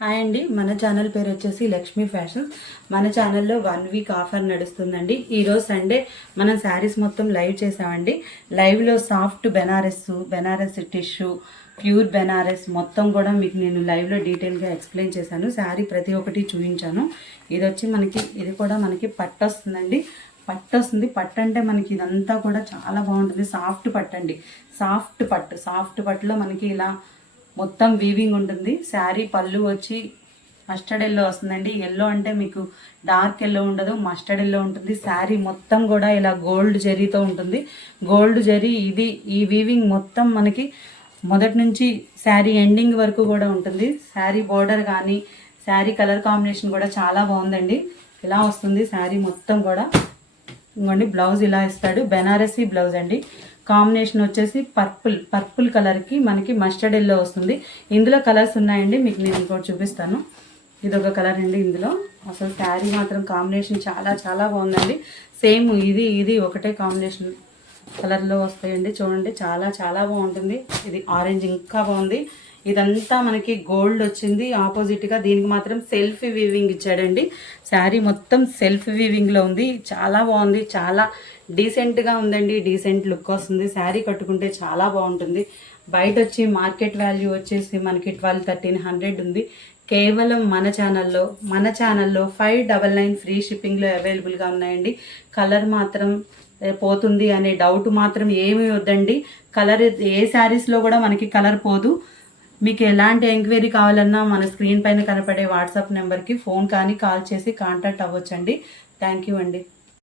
Hi అండి, మన channel పేరు వచ్చేసి లక్ష్మీ ఫ్యాషన్. మన ఛానల్లో 1 వీక్ ఆఫర్ నడుస్తుందండి. ఈరోజు సండే మనం శారీస్ మొత్తం లైవ్ చేసామండి. లైవ్లో soft Banaras tissue, pure Banaras మొత్తం కూడా మీకు నేను లైవ్లో డీటెయిల్గా ఎక్స్ప్లెయిన్ చేశాను. శారీ ప్రతి ఒక్కటి చూపించాను. ఇది కూడా మనకి పట్టు వస్తుందండి. పట్టు వస్తుంది. పట్టు అంటే మనకి ఇదంతా కూడా చాలా బాగుంటుంది. సాఫ్ట్ పట్టు అండి. సాఫ్ట్ పట్టులో మనకి ఇలా మొత్తం వీవింగ్ ఉంటుంది. శారీ పళ్ళు వచ్చి మస్టర్డ్ ఎల్లో వస్తుందండి. ఎల్లో అంటే మీకు డార్క్ ఎల్లో ఉండదు, మస్టర్డ్ ఎల్లో ఉంటుంది. శారీ మొత్తం కూడా ఇలా గోల్డ్ జరీతో ఉంటుంది. గోల్డ్ జరీ ఈ వీవింగ్ మొత్తం మనకి మొదటి నుంచి శారీ ఎండింగ్ వరకు కూడా ఉంటుంది. శారీ బోర్డర్ కానీ శారీ కలర్ కాంబినేషన్ కూడా చాలా బాగుందండి. ఇలా వస్తుంది శారీ మొత్తం కూడా. ఇంకోండి బ్లౌజ్ ఇలా ఇస్తాడు. బెనారసీ బ్లౌజ్ అండి. కాంబినేషన్ వచ్చేసి పర్పుల్ కలర్కి మనకి మస్టర్డ్ ఎల్లో వస్తుంది. ఇందులో కలర్స్ ఉన్నాయండి, మీకు నేను ఇంకోటి చూపిస్తాను. ఇదొక కలర్ అండి. ఇందులో అసలు శారీ మాత్రం కాంబినేషన్ చాలా చాలా బాగుందండి. సేమ్ ఇది ఒకటే కాంబినేషన్ కలర్లో వస్తాయండి. చూడండి, చాలా చాలా బాగుంటుంది. ఇది ఆరెంజ్ ఇంకా బాగుంది. ఇదంతా మనకి గోల్డ్ వచ్చింది. ఆపోజిట్గా దీనికి మాత్రం సెల్ఫ్ వీవింగ్ ఇచ్చాడండి. శారీ మొత్తం సెల్ఫ్ వీవింగ్లో ఉంది. చాలా బాగుంది. చాలా డీసెంట్గా ఉందండి. డీసెంట్ లుక్ వస్తుంది. శారీ కట్టుకుంటే చాలా బాగుంటుంది. బయట వచ్చి మార్కెట్ వాల్యూ వచ్చేసి మనకి 1200-1300 ఉంది. కేవలం మన ఛానల్లో 599 ఫ్రీ షిప్పింగ్లో అవైలబుల్గా ఉన్నాయండి. కలర్ మాత్రం పోతుంది అనే డౌట్ మాత్రం ఏమీ వద్దండి. కలర్ ఏ శారీస్లో కూడా మనకి కలర్ పోదు. మీకు ఎలాంటి ఎంక్వైరీ కావాలన్నా మన స్క్రీన్ పైన కనపడే వాట్సాప్ నెంబర్కి ఫోన్ కానీ కాల్ చేసి కాంటాక్ట్ అవ్వచ్చండి. థ్యాంక్ యూ అండి.